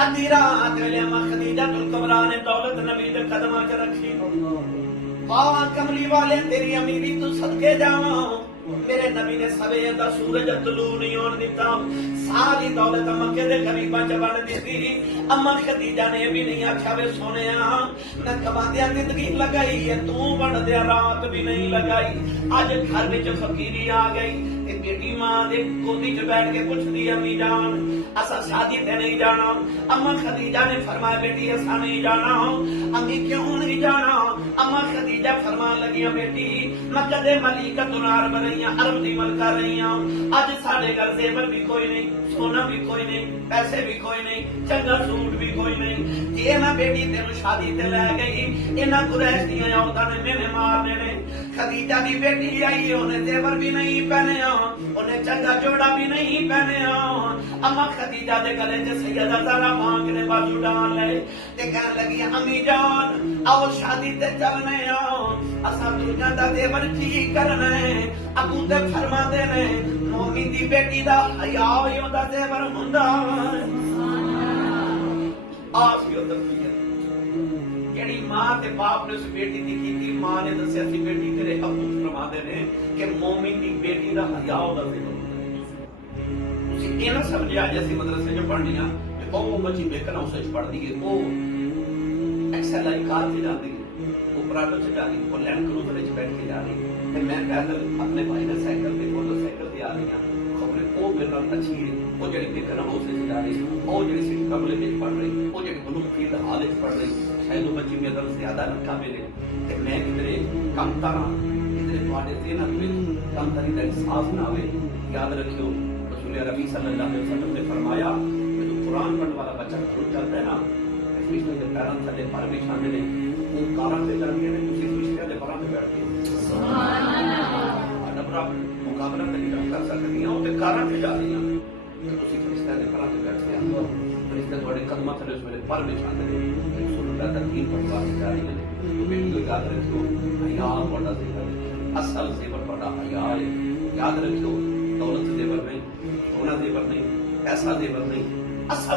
ادھی رات ویلے اما خدیجہ الکبریٰ نے دولت نبی دے قدماں چ رکھی واہ کملی والے تیری امیری تو صدقے جاواں میرے نبی نے سویر دا سورج طلوع نہیں ہون دیتا ساری دولت مکے دے قریباں چ بن دتی اما خدیجہ نے بھی نہیں آکھیا وے سونیا میں کماندیا زندگی لگائی ہے تو بن دیا رات بھی نہیں لگائی اج گھر وچ فقیری آ گئی تے بیٹی ماں دے گودی چ بیٹھ کے پوچھدی امی جان اسا شادی تے نہیں جانا اما خدیجہ نے فرمایا بیٹی اسا نہیں جانا امی کیوں نہیں جانا اما خدیجہ فرمان لگیاں بیٹی مکہ دے ملکۃ العرب رہیاں عرب دی ملکہ رہیاں اج ساڈے گھر زیور بھی کوئی نہیں سونا بھی کوئی نہیں پیسے بھی کوئی نہیں چنگا سوٹ بھی کوئی نہیں جے میں بیٹی تینوں شادی تے لے گئی انہاں قریش دیاں عورتاں نے مینے مارنے نے خدیجہ دی بیٹی آئی انہیں زیور بھی نہیں پہنیا انہیں چنگا جوڑا بھی نہیں پہنیا اما خدیجہ دے گلے چ سیدہ زہرا پاک نے بازو ڈال لے تے کہن لگی امی جان آؤ شادی تے چلنے اساں دنیا دا زیور کی کرنا ہے ابو تے فرما دے نے مومن دی بیٹی دا حیا ہوئی اوندا زیور ہوندا آفیو تفیت جیڑی ماں تے باپ نے اس بیٹی دی کیتی ماں نے دسیا سی بیٹی تیرے ابو فرما دے نے کہ مومن دی بیٹی دا حیا ہوندا زیور تسی یہ نہ سمجھا جیسے مدرسے جو پڑھنیاں کہ وہ بچی بیکنا اسے پڑھ دیئے وہ ایکسل آئی کار سے جاتی ہے وہ پراٹو سے جا رہی وہ لینڈ کروزر سے بیٹھ کے جا رہی ہے میں پیدل اپنے بھائی نے سائیکل پہ موٹر سائیکل پہ آ رہی ہیں خبریں وہ میرے نال اچھی ہے وہ جڑی بیکنا اسے سے جا رہی وہ جڑی سٹی قبلے میں پڑھ رہی وہ جڑی بلوم فیلڈ حال میں پڑھ رہی شاید وہ بچی میں در زیادہ رکھا ملے کہ میں کدھرے کم ترا کدھرے تواڈے ذہن وچ کم تری دا احساس نہ ہوئے یاد رکھیو رسول ربی صلی اللہ علیہ وسلم نے فرمایا کہ تو قرآن پڑھنے والا بچہ ضرور چلتا ہے نا فرشتے کے پیروں تھلے پر بچھانے نے وہ کاراں تے چل گئے نے تسی فرشتے دے پراں تے بیٹھتے ہو سبحان اللہ نبرا مقابلہ نہیں کر سکتی ہیں تے کاراں تے جا رہی ہیں تسی فرشتے دے پراں تے بیٹھتے ہو فرشتے تواڈے قدماں تھلے اس ویلے پر بچھانے نے رسول اللہ دا دین پڑھوا کے جا رہی ہیں تو بیٹی کو یاد رکھو حیا بڑا زیور اصل زیور بڑا حیا ہے یاد رکھو دولت زیور نہیں سونا زیور نہیں پیسہ زیور نہیں اصل